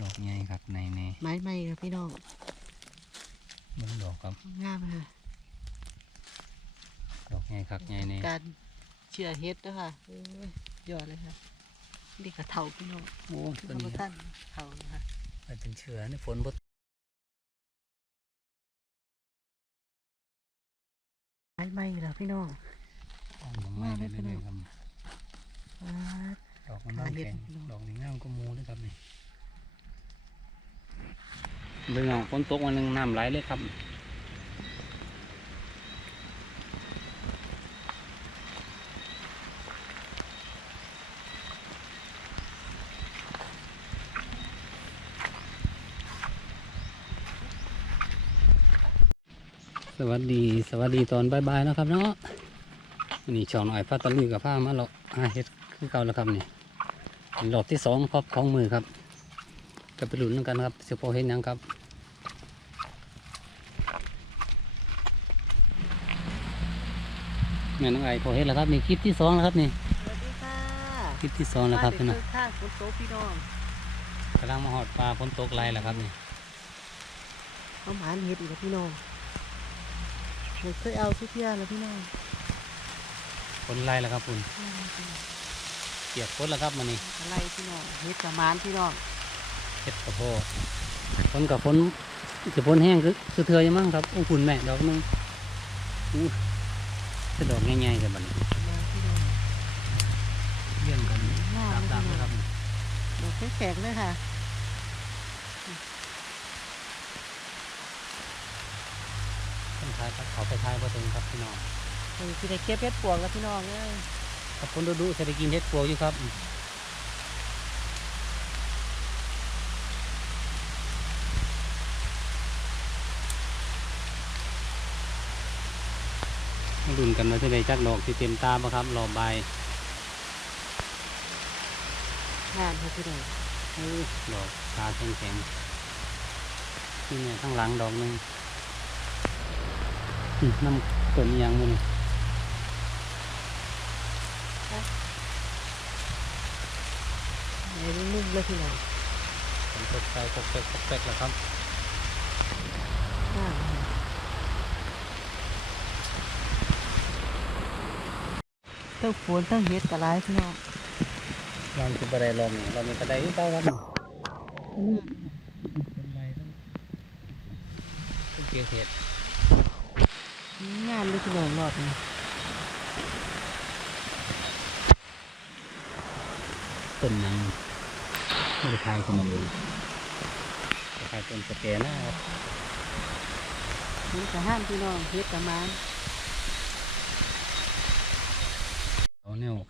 ดอกใหญ่ครับในในไม้ไม้ครับพี่น้องเบิ่งดอกครับงามค่ะดอกใหญ่ครับใหญ่ในการเชื่อเฮ็ดด้วยค่ะโอ้ยยอดเลยค่ะนี่กระเถาพี่น้องโอ้ตัวธรรมนี้ท่านเถาค่ะมันเป็นเชื้อในฝนบ่ไม้ไม้แล้วพี่น้องออกดอกไม้ได้เรื่อยๆครับว้าดดอกมันบางหาเห็ดแข็งพี่น้องดอกนี้งามก็มูเลยครับนี่ เบิ่งเอาฝนตกวันหนึ่งน้ำไหลเลยครับสวัสดีสวัสดีตอนบายๆนะครับเนาะนี่ช่องหน่อยพัตตาลีกับผ้ามาเลาะหาเห็ดคือเก่าแล้วครับนี่เป็นรอบที่สองครับของมือครับ จะไปหลุนกันครับเสียพอเห็นยังครับ แม่น้องไอพอเห็นแล้วครับนี่คลิปที่สองแล้วครับนี่สวัสดีค่ะคลิปที่สองแล้วครับพี่น้องข้างฝนตกพี่น้องกำลังมาหอดปลาฝนตกไรแล้วครับนี่เอาหมานเฮ็ดอีกแล้วพี่น้องหนูเคยเอาทุกเที่ยแล้วพี่น้องฝนไรแล้วครับคุณเปียกฝนแล้วครับมันนี่อะไรพี่น้องเฮ็ดกับหมานพี่น้องเห็ดกระโพดฝนกับฝนจะฝนแห้งคือคือเธอยังมั้งครับโอ้คุณแม่ดอกหนึงอู้ จะดอกง่ายๆกันบัดนี้แล้วพี่น้องเลี้ยงกันงาดัมบดับนะครับดอกแข็งๆเลยค่ะต้นท้ายครับเขาไปท้ายพอถึงครับพี่น้องเออสิได้เก็บเฮ็ดปวงแล้วพี่น้องเอ้ยถ้าฝนดูดูๆจะได้กินเห็ดปวกอยู่ครับ มาดุนกันมาที่ใดจักดอกที่เต็มตาบ่ครับรอใบายงามค่ะพี่น้องอู้ดอกตาแข็งๆที่เนี่ยข้างหลังดอกหนึงอืมน้ำต้นอิหยังมันเอ้ยนุ่มๆเลยพี่น้องฝนตกใจปกเป๊กปกเป๊กแล้วครับ งามค่ะเทั้งฝนเทั้งเฮ็ดกะหลายพี่น้องลองคือบันไดลองเรามีกระไดที่เต้าครับเป็นไรต้องต้องเกียร์เห็ดงามเลยพี่น้องรอดนี่ต้นยังไม่ได้ทายเข้ามาเลยทายต้นสแกนนะครับมันกะห้ามพี่น้องเฮ็ดกะหมาน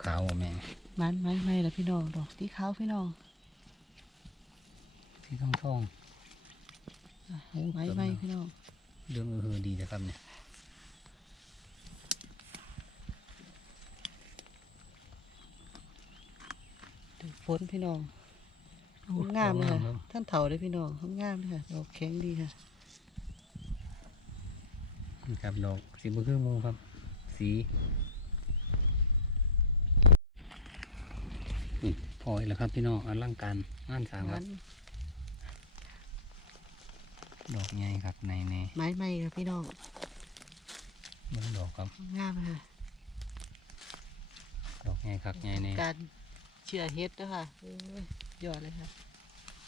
เอาแนวขาวอะแม่งมันไม่ไม่ละพี่น้องดอกสีขาวพี่น้องที่ท่องท่องอะไม่ไม่พี่น้องเรื่องเออดีนะครับเนี่ยถึงฝนพี่น้องงามเลยค่ะท่านเถาเลยพี่น้องงามเลยค่ะดอกแข็งดีค่ะนี่ครับดอกสีบุคือหมูครับ สี พออีกแล้วครับพี่น้องอลังการงานสร้างคมัรับนดอกใหญ่ครับในในไม้ไม้ค่ะพี่น้องเบิ่งดอกครับงามเลยค่ะดอกใหญ่ครับใหญ่ในการเชื่อเฮ็ดด้วยค่ะโอ้ยยอดเลยค่ะ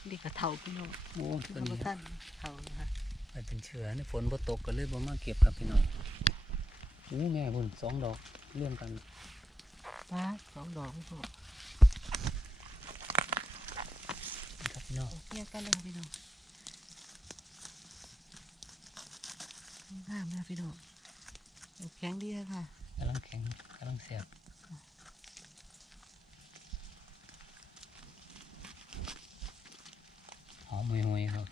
นี่กระเถาพี่น้องโอ้ธตัวรรมนี้ท่านเถาค่ะมันเป็นเชื้อในฝนบ่ตกก็เลยบ่มาเก็บครับพี่น้องอู้แม่พุ่นสองดอกเรื่องกันป้าสองดอกพี่น้อง ครับ พี่น้องเทียบกันเลยค่ะพี่น้องงามเลยค่ะพี่น้องดอกแข็งดีค่ะกำลังแข็งกำลังแสบหอมห่วยๆครับ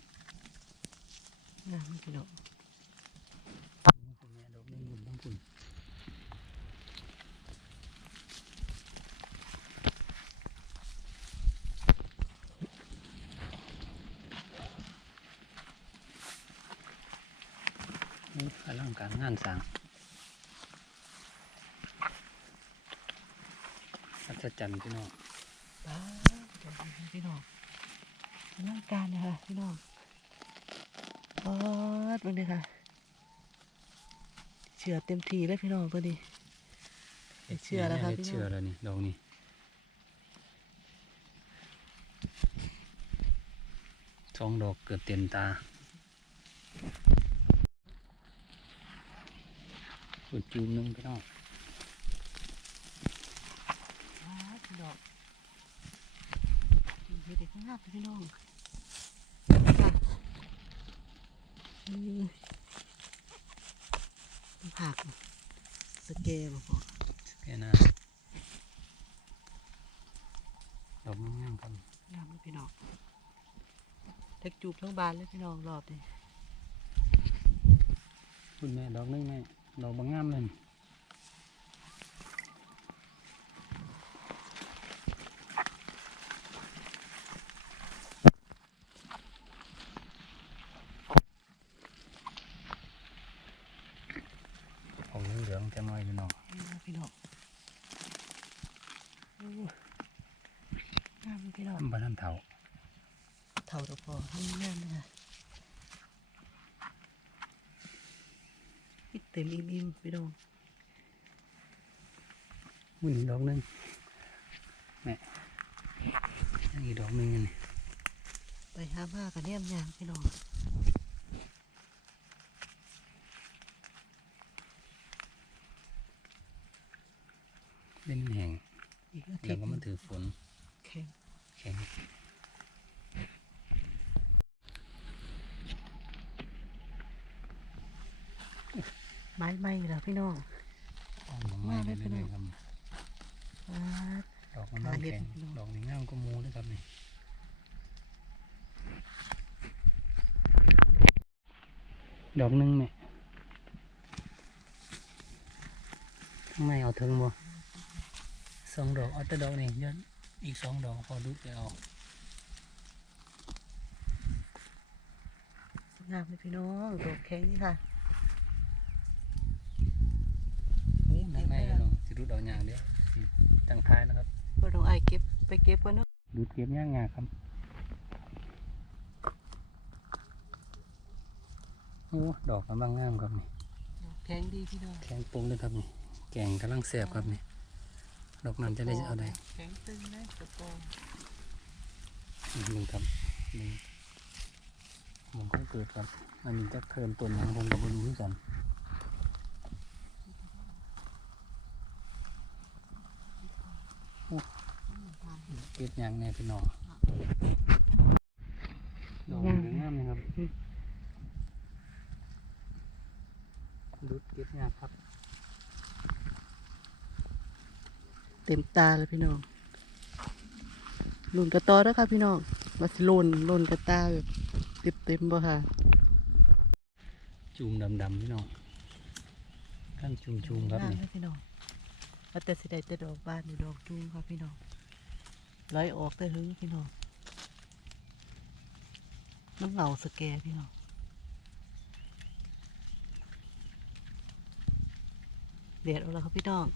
งามพี่น้อง คุณแม่ดอกนึงบุญทั้งคุณ อู้อลังการงานสร้างอัศจรรย์พี่น้องป้าดอกดีพี่น้องอลังการนะคะพี่น้องปอดมันเลยค่ะเชื่อเต็มทีเลยพี่น้องตัวนี้ได้เชื่อแล้วครับได้พี่น้องเชื่อแล้วนี่ดอกนี้สองดอกเกือบเต็มตา สุดจูมหนึงพี่น้องว้าวพี่ดอกเฮ็ดได้ข้างหน้าพี่น้องค่ะอืมผักสเกลบ่พอแค่นั้นดอกงามๆครับงามเลยพี่น้องเทกจูบทั้งบานเลยพี่น้องรอบนี้คุณแม่ดอกนึงแม่ ดอกบางงามเลยเอาเหลืองๆจะน้อยพี่น้องงามพี่น้องโอ้งามเลยพี่น้องบ้านท่านเถาเท่าตัวพอให้งามเลยค่ะอิ เต็มอิ่มอิ่มๆพี่น้องวุ้นอีกดอกหนึงแม่ยังอีกดอกหนึงอยู่นี่ไปหามากันแนมยางพี่น้องเล่นแห้งอีกอาทิเดี๋ยตวย์ก็มาถือฝนแข็งแข็ง ไม้ไหม้แล้วพี่น้องเอาหมองไม้ไปเรื่อยๆครับว้าดดอกมันน้ำแข็งหาเห็ดพี่น้องดอกนี้งามก็มูเลยครับนี่ดอกหนึงแม่ทำไมเอาถึงบ่สองดอกเอาแต่ดอกนี่เยอะอีกสองดอกพอดูไปเอางามเลยพี่น้องดอกแข็งนี่ค่ะ โอ้ทางในเนาะสิ ดูดอกยางเดียวสิตั้งท้ายนะครับเพื่อน้องไอเก็บไปเก็บกันเนาะดูดเก็บย่างงาครับโอ้ดอกกำลังงามครับนี่ดอกแข็งดีพี่น้องแข็งปรุงเลยครับนี่แกงกำลังแสบครับนี่ดอกนั้นจะได้เอาได้แข็งตึงนะกระโปรงอีกหนึ่งครับหนึ่งผมก็เกิดครับอันนี้จะเพิ่มต้นหยังผมกับบรู้คือกัน เก็บหยางแน่พี่น้องดอกมันงามเลยครับดูดเก็บหยางครับ เต็มตาเลยพี่น้องลุนกระตอแล้วค่ะพี่น้องมาสิลุนลุนกระตาแบบเต็มเต็มๆบ่ค่ะจูมดำๆพี่น้องข้างจูมจูมๆครับงามนี่เลยพี่น้องว่าแต่สิได้แต่ดอกบานหรือดอกจูงครับพี่น้อง ร้อยออกแต่หึงพี่น้องน้ำเหงาสแกพี่น้องแดดออกแล้วครับพี่น้อง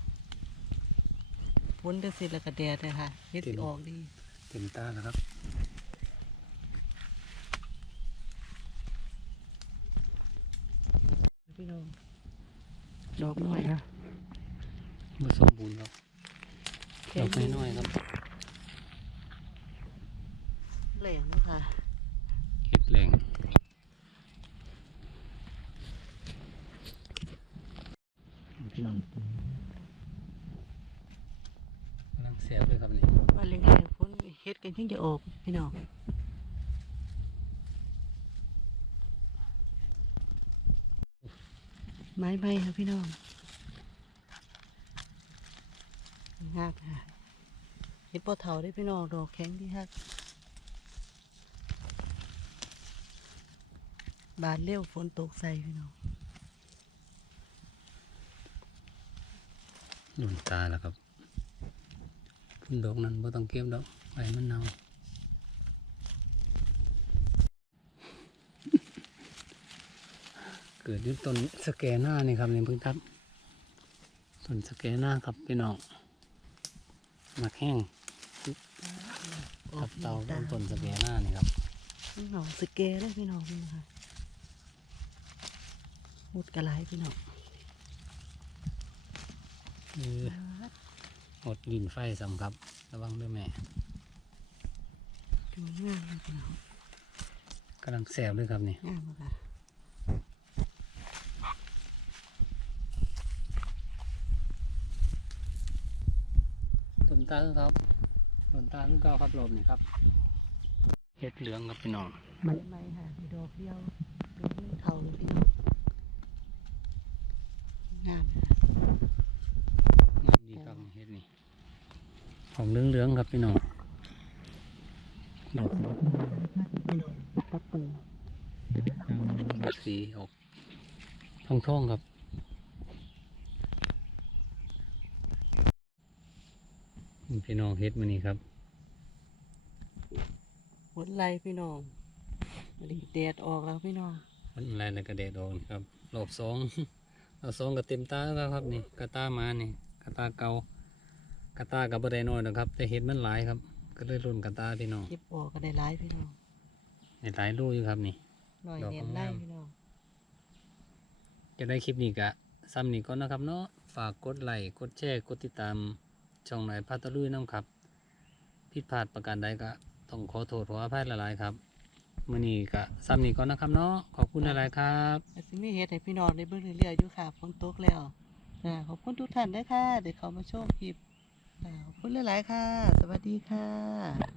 ฝนจะเสร็จแล้วก็แดดเลยค่ะเฮ็ดสิออกดีเต็มตาแล้วครับพี่น้องดอกน้อยค่ะผสมบูรณ์ครับดอกน้อยๆครับ แหลงเนาะค่ะ เห็ดแหลงพี่น้องกำลังแสบเลยครับนี่ ว่าแหลงๆฝน เฮ็ดกันยังจะออกพี่น้องไม้ไม้ค่ะพี่น้องงามค่ะเห็ดปอเถาได้พี่น้องดอกแข็งดีค่ะบานเร็วฝนตกใส่พี่น้องหนุนตาแล้วครับพุ่นดอกนั้นไม่ต้องเก็บดอก ไว้มันเน่าเกิดอยุต้นสแกหน้านี่ครับนี่เพิ่งทับต้นสแกหน้าครับพี่น้องหมักแห้งออทักบเตาตาต้นสแกหน้านี่ครับพี่น้องสเกเลยพี่น้องนี่นะคะหมดกระไรพี่น้องเออหมดดินไฟสำครับ ระวังด้วยแม่ ดูงามเลยพี่น้องกำลังแซวด้วยครับนี่งามมากค่ะต้นตาคือครับต้นตาคือเก่าครับรอบนี่ครับเห็ดเหลืองครับพี่น้องไม่ไม่ค่ะมีดอกเดียวดอกนึงเท่าเลยพี่น้องงามค่ะงามดีครับเห็ดนี่ของเหลืองๆครับพี่น้องดอก พี่น้องตักเปิด สีออกทองทองๆครับนี่พี่น้องเฮ็ดมานี่ครับหมดไรพี่น้องวันนี้แดดออกแล้วพี่น้องมันอะไรในกระเดดออกนี่ครับรอบสองรอบสองก็เต็มตาแล้วครับนี่กระตามานี่กระตาเกากระตากับบ่ได้น้อยนะครับ แต่เห็ดมันหลายครับ ก็เลยรุ่นกระตาพี่น้องเก็บออกก็ได้หลายพี่น้องในหลายรูอยู่ครับนี่หน่อยดอกเน้นไล่งามพี่น้อง จะได้คลิปนี้กะซ้ำนี้ก่อนนะครับเนาะฝากกดไลค์กดแชร์กดติดตามช่องหน่อยพัตะลุยน้ำครับ ผิดพลาดประการใดก็ต้องขอโทษขออภัยหลายๆครับมื้อนี้ก็ซ้ำนี้ก่อนนะครับเนาะขอบคุณหลายๆครับแต่สิมีเฮ็ดให้พี่น้องได้เบิ่งเรื่อยๆอยู่ค่ะฝนตกแล้วอ่าขอบคุณทุกท่านด้วยค่ะเดี๋ยวเขามาชมคลิปขอบคุณหลายๆค่ะ สวัสดีค่ะ